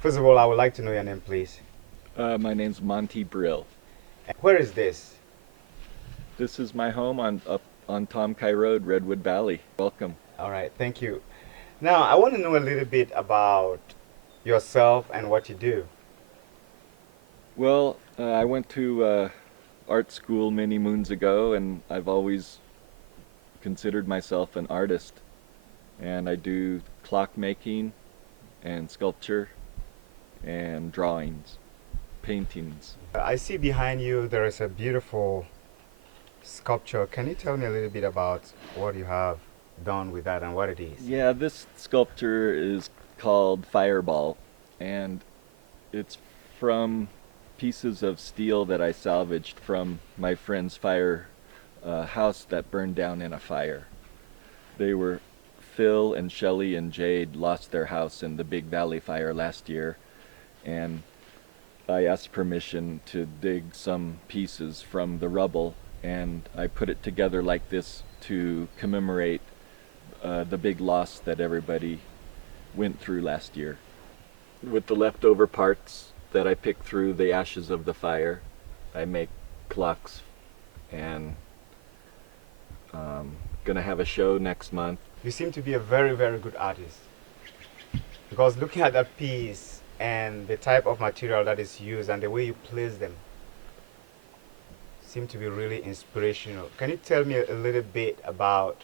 First of all, I would like to know your name, please. My name's Monty Brill. And where is this? This is my home up on Tom Kai Road, Redwood Valley. Welcome. All right, thank you. Now, I want to know a little bit about yourself and what you do. Well, I went to art school many moons ago, and I've always considered myself an artist. And I do clock making and sculpture and drawings, paintings. I see behind you there is a beautiful sculpture. Can you tell me a little bit about what you have done with that and what it is? Yeah, this sculpture is called Fireball, and it's from pieces of steel that I salvaged from my friend's fire house that burned down in a fire. They were Phil and Shelley and Jade lost their house in the Big Valley fire last year, and I asked permission to dig some pieces from the rubble, and I put it together like this to commemorate the big loss that everybody went through last year. With the leftover parts that I picked through the ashes of the fire, I make clocks, and gonna have a show next month. You seem to be a very, very good artist because looking at that piece and the type of material that is used and the way you place them seem to be really inspirational. Can you tell me a little bit about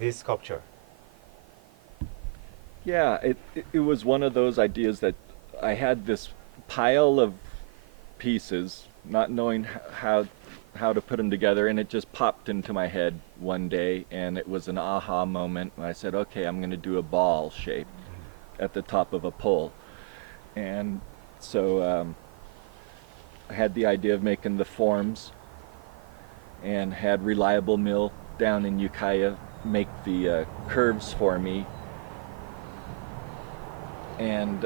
this sculpture? Yeah, it was one of those ideas that I had this pile of pieces, not knowing how to put them together, and it just popped into my head one day, and it was an aha moment. I said, okay, I'm going to do a ball shape at the top of a pole. And so I had the idea of making the forms, and had Reliable Mill down in Ukiah make the curves for me, and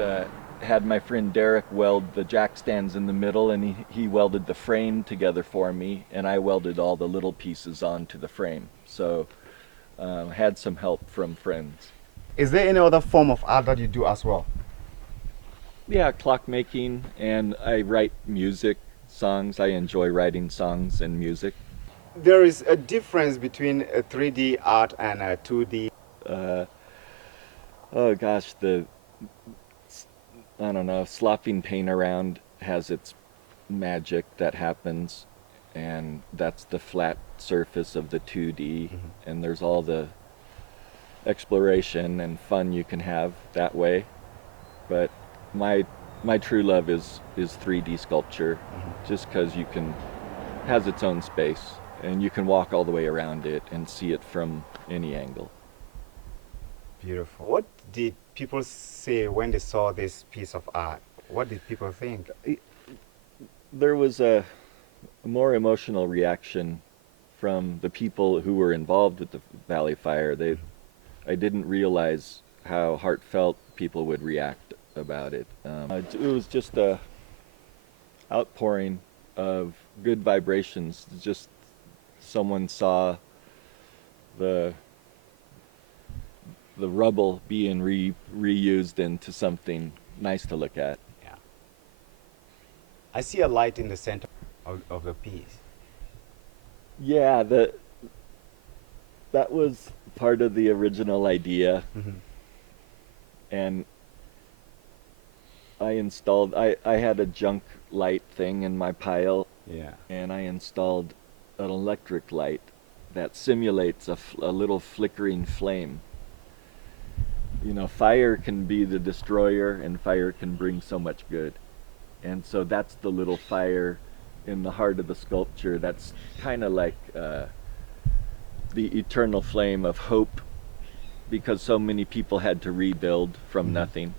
had my friend Derek weld the jack stands in the middle, and he welded the frame together for me, and I welded all the little pieces onto the frame. So had some help from friends. Is there any other form of art that you do as well? Yeah, clock making, and I write music, songs. I enjoy writing songs and music. There is a difference between a 3D art and a 2D. Uh, oh gosh, I don't know, slopping paint around has its magic that happens, and that's the flat surface of the 2D, and there's all the exploration and fun you can have that way. But my true love is 3D sculpture, just because you can has its own space, and you can walk all the way around it and see it from any angle. Beautiful. What did people say when they saw this piece of art? What did people think? There was a more emotional reaction from the people who were involved with the Valley Fire. I didn't realize how heartfelt people would react about it. It was just a outpouring of good vibrations. Just someone saw the rubble being reused into something nice to look at. Yeah. I see a light in the center of the piece. Yeah, that was part of the original idea, and I had a junk light thing in my pile, Yeah. and I installed an electric light that simulates a little flickering flame. You know, fire can be the destroyer, and fire can bring so much good. And so that's the little fire in the heart of the sculpture. That's kind of like the eternal flame of hope, because so many people had to rebuild from nothing.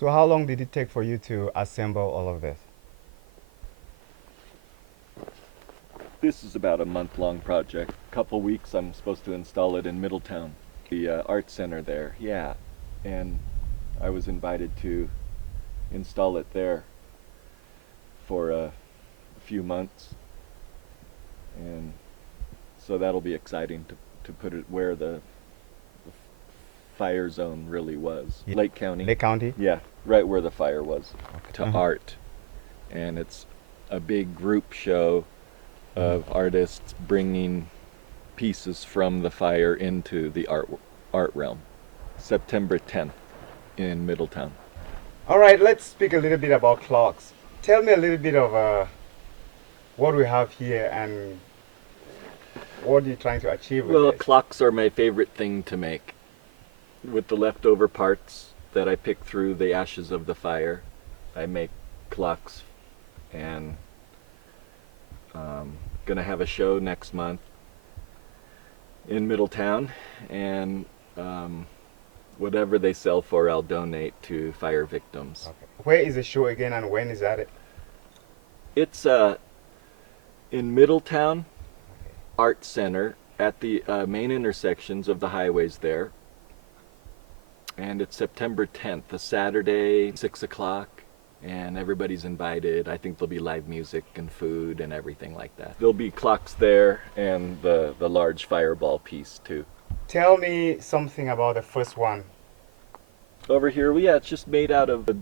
So how long did it take for you to assemble all of this? This is about a month-long project. Couple weeks I'm supposed to install it in Middletown, the art center there. Yeah, and I was invited to install it there for a few months, and so that'll be exciting to put it where the fire zone really was. Yeah. Lake County. Lake County? Yeah, right where the fire was. Okay. To art, and it's a big group show of artists bringing pieces from the fire into the art realm. September 10th in Middletown. All right, let's speak a little bit about clocks. Tell me a little bit of what we have here and what you're trying to achieve with Well, this. clocks are my favorite thing to make. With the leftover parts that I pick through the ashes of the fire, I make clocks, and gonna have a show next month in Middletown, and whatever they sell for, I'll donate to fire victims. Okay. Where is the show again and when is that? It's in Middletown Art Center at the main intersections of the highways there, and it's September 10th, a Saturday, 6 o'clock, and everybody's invited. I think there'll be live music and food and everything like that. There'll be clocks there and the large fireball piece too. Tell me something about the first one. Over here, yeah, it's just made out of a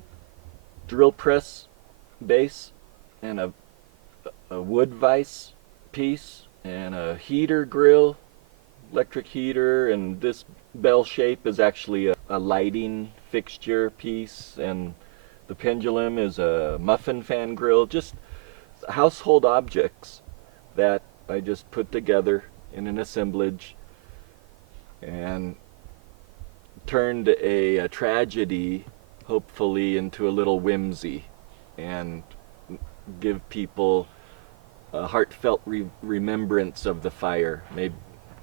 drill press base and a wood vise piece and a heater grill, electric heater, and this bell shape is actually a lighting fixture piece, and the pendulum is a muffin fan grill, just household objects that I just put together in an assemblage and turned a tragedy, hopefully, into a little whimsy, and give people a heartfelt remembrance of the fire.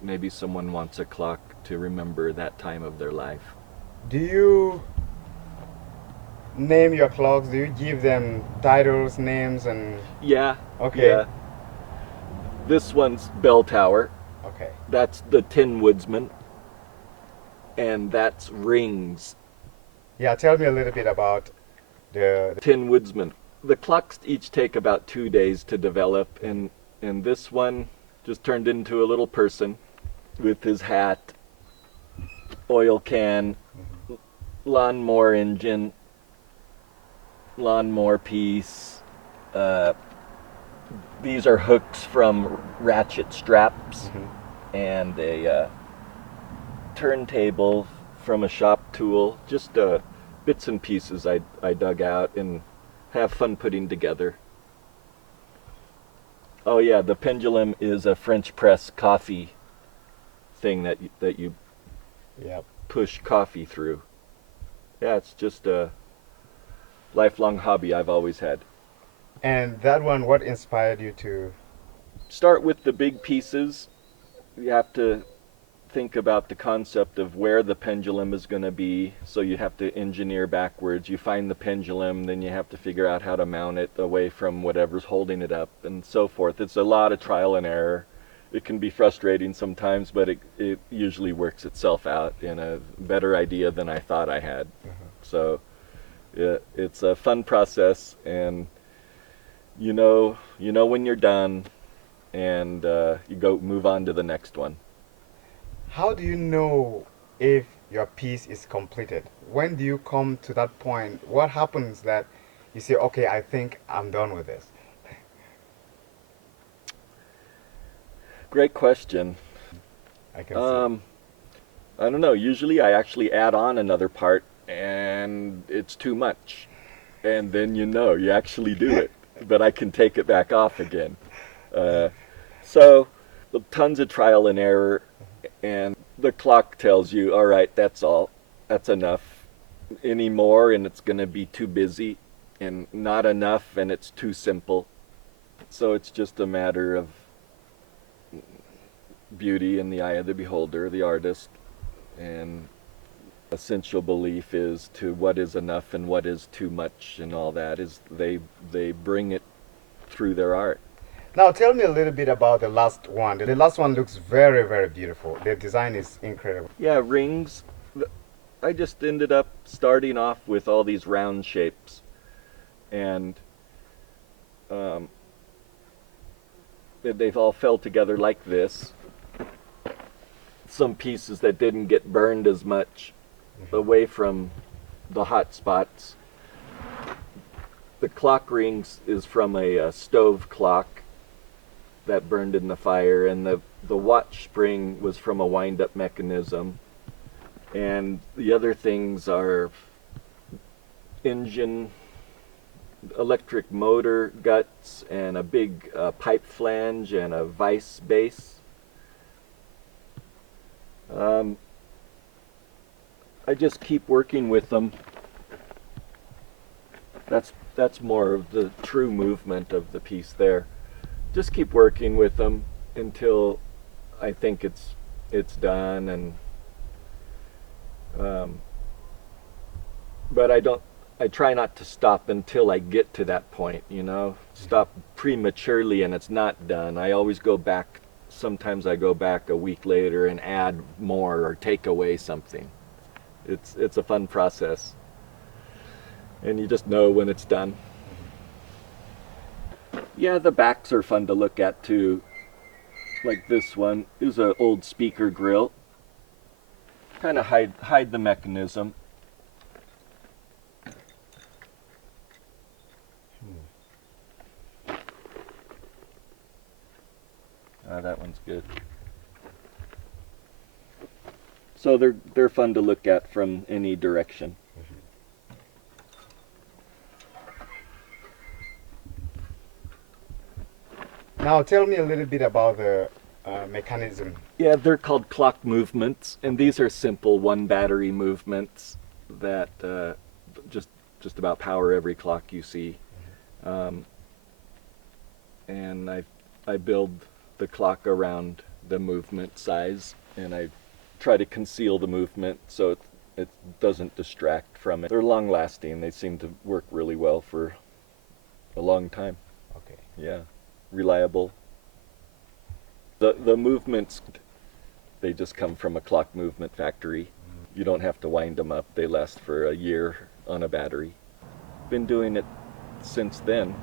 Maybe someone wants a clock to remember that time of their life. Do you name your clocks? Do you give them titles, names, and... Yeah. Okay. Yeah. This one's Bell Tower. Okay. That's the Tin Woodsman. And that's Rings. Yeah, tell me a little bit about the Tin Woodsman. The clocks each take about 2 days to develop, and this one just turned into a little person with his hat, oil can, lawnmower engine, lawnmower piece. These are hooks from ratchet straps, and a turntable from a shop tool. Just bits and pieces I dug out and have fun putting together. Oh yeah, the pendulum is a French press coffee thing that you Yep. push coffee through. Yeah, it's just a lifelong hobby I've always had. And that one, what inspired you to... Start with the big pieces. You have to think about the concept of where the pendulum is going to be, so you have to engineer backwards. You find the pendulum, then you have to figure out how to mount it away from whatever's holding it up, and so forth. It's a lot of trial and error. It can be frustrating sometimes, but it usually works itself out in a better idea than I thought I had. So it's a fun process, and you know when you're done, and you move on to the next one. How do you know if your piece is completed? When do you come to that point? What happens that you say, okay, I think I'm done with this? Great question. I can see. I don't know. Usually I actually add on another part, and it's too much. And then you actually do it. But I can take it back off again. So tons of trial and error, and the clock tells you, all right, that's all. That's enough. Any more and it's going to be too busy, and not enough and it's too simple. So it's just a matter of beauty in the eye of the beholder, the artist, and essential belief is to what is enough and what is too much and all that is they bring it through their art. Now tell me a little bit about the last one. The last one looks very, very beautiful. The design is incredible. Yeah, rings. I just ended up starting off with all these round shapes, and um, they've all fell together like this. Some pieces that didn't get burned as much away from the hot spots. The clock rings is from a stove clock that burned in the fire, and the watch spring was from a wind-up mechanism. And the other things are engine, electric motor guts, and a big pipe flange and a vice base. I just keep working with them. That's more of the true movement of the piece there. Just keep working with them until I think it's done, and but I try not to stop until I get to that point, you know. Stop prematurely and it's not done. I always go back. Sometimes I go back a week later and add more or take away something. It's a fun process, and you just know when it's done. Yeah, the backs are fun to look at too. Like this one is an old speaker grill. Kind of hide the mechanism. That one's good. So they're fun to look at from any direction. Now tell me a little bit about the mechanism. Yeah, they're called clock movements, and these are simple one battery movements that just about power every clock you see. And I build the clock around the movement size, and I try to conceal the movement so it doesn't distract from it. They're long lasting. They seem to work really well for a long time. Okay. Yeah, reliable. The movements, they just come from a clock movement factory. You don't have to wind them up. They last for a year on a battery. Been doing it since then.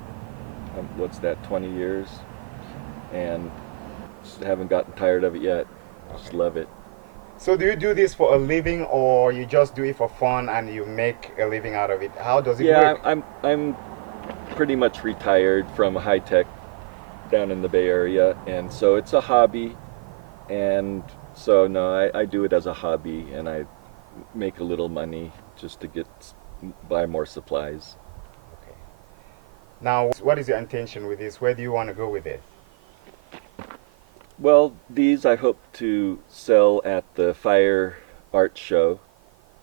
What's that, 20 years? And just haven't gotten tired of it yet. Just love it. So do you do this for a living, or you just do it for fun and you make a living out of it? How does it work? Yeah, I'm pretty much retired from high tech down in the Bay Area, and so it's a hobby. And so no, I do it as a hobby, and I make a little money just to buy more supplies. Okay. Now, what is your intention with this? Where do you want to go with it? Well, these I hope to sell at the Fire Art Show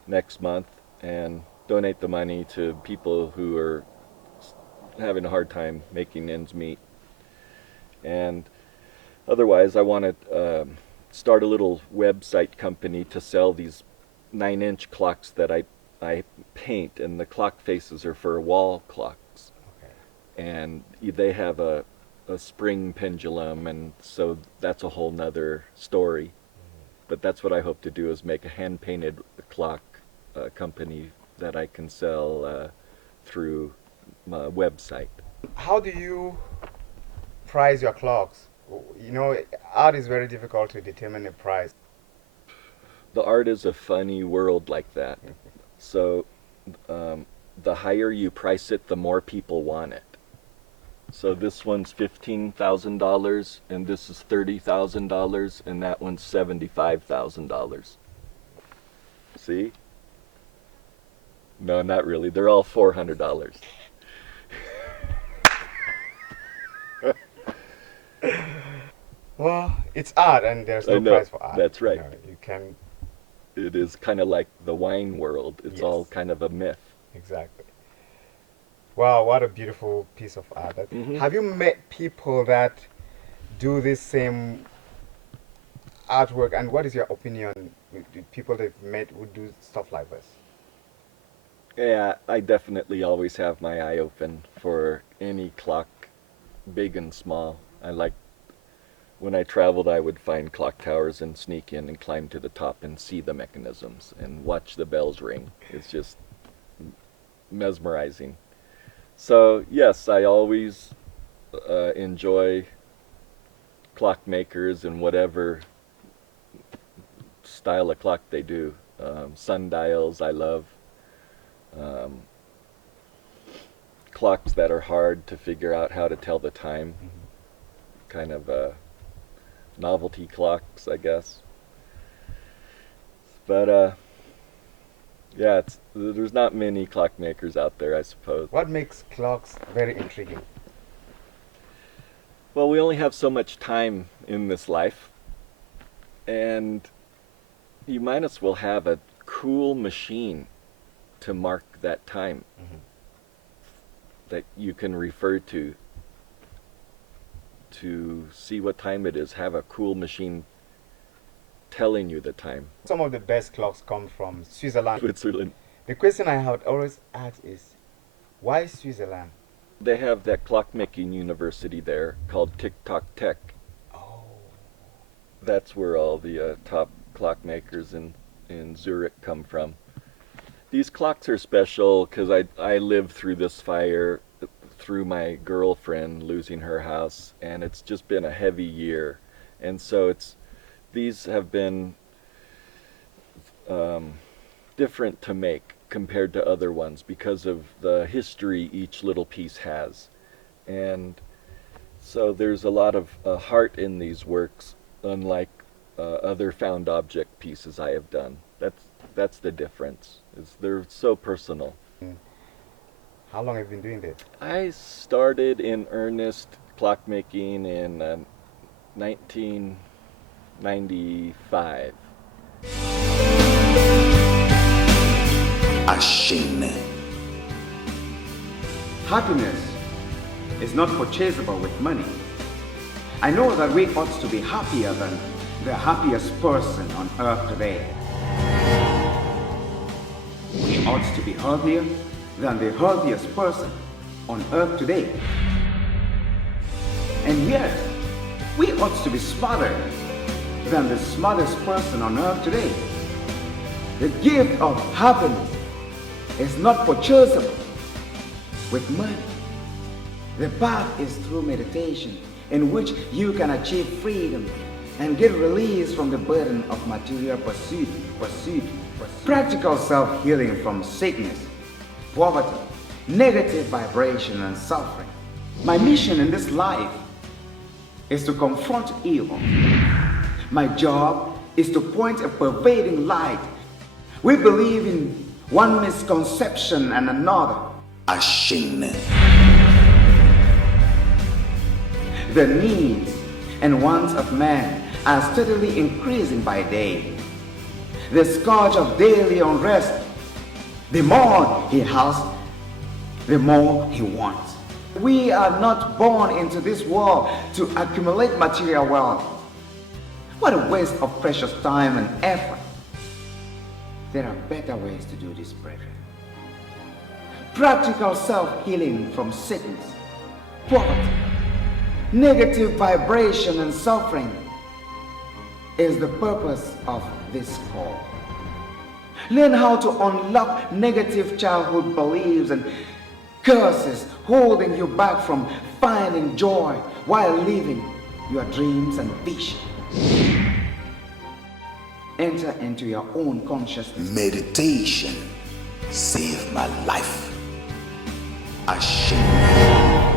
next month and donate the money to people who are having a hard time making ends meet. And otherwise, I want to start a little website company to sell these 9-inch clocks that I paint, and the clock faces are for wall clocks. Okay. And they have a spring pendulum, and so that's a whole nother story. But that's what I hope to do, is make a hand-painted clock company that I can sell through my website. How do you price your clocks? You know, art is very difficult to determine the price. The art is a funny world like that. So the higher you price it, the more people want it. So this one's $15,000, and this is $30,000, and that one's $75,000. See? No, not really. They're all $400. Well, it's art, and there's no price for art. That's right. You know, you can. It is kind of like the wine world. It's Yes. all kind of a myth. Exactly. Wow, what a beautiful piece of art. Mhm. Have you met people that do this same artwork, and what is your opinion with people they've met who do stuff like this? Yeah, I definitely always have my eye open for any clock, big and small. I like when I traveled, I would find clock towers and sneak in and climb to the top and see the mechanisms and watch the bells ring. It's just mesmerizing. So, yes, I always enjoy clockmakers and whatever style of clock they do. Sundials, I love. Um, Clocks that are hard to figure out how to tell the time. Kind of novelty clocks, I guess. But yeah, there's not many clockmakers out there, I suppose. What makes clocks very intriguing? Well, we only have so much time in this life, and you might as well have a cool machine to mark that time that you can refer to see what time it is. Have a cool machine telling you the time. Some of the best clocks come from Switzerland. Switzerland. The question I have always asked is, why Switzerland? They have that clockmaking university there called Tick-Tock Tech. Oh. That's where all the top clockmakers in Zurich come from. These clocks are special because I lived through this fire, through my girlfriend losing her house, and it's just been a heavy year. And so these have been different to make compared to other ones because of the history each little piece has. And so there's a lot of heart in these works, unlike other found object pieces I have done. That's the difference. They're so personal. How long have you been doing this? I started in earnest clockmaking in 1995. Happiness is not purchasable with money. I know that we ought to be happier than the happiest person on earth today. We ought to be healthier than the healthiest person on earth today. And yet, we ought to be smarter than the smartest person on earth today. The gift of happiness is not purchasable with money. The path is through meditation, in which you can achieve freedom and get release from the burden of material pursuit. Practical self-healing from sickness, poverty, negative vibration, and suffering. My mission in this life is to confront evil. My job is to point a pervading light. We believe in one misconception and another. The needs and wants of man are steadily increasing by day. The scourge of daily unrest. The more he has, the more he wants. We are not born into this world to accumulate material wealth. What a waste of precious time and effort. There are better ways to do this, brethren. Practical self-healing from sickness, poverty, negative vibration, and suffering is the purpose of this call. Learn how to unlock negative childhood beliefs and curses holding you back from finding joy while living your dreams and visions. Enter into your own consciousness. Meditation saved my life.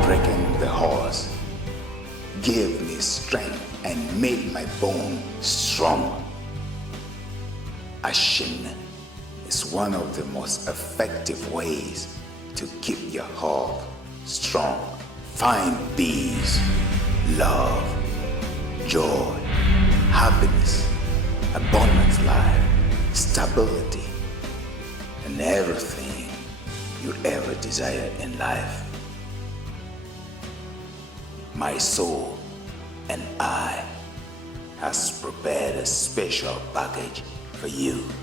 Breaking the horse gave me strength and made my bone strong. Ashin is one of the most effective ways to keep your heart strong. Find peace, love, joy, happiness, abundance, life, stability, and everything you ever desire in life. My soul and I has prepared a special package for you.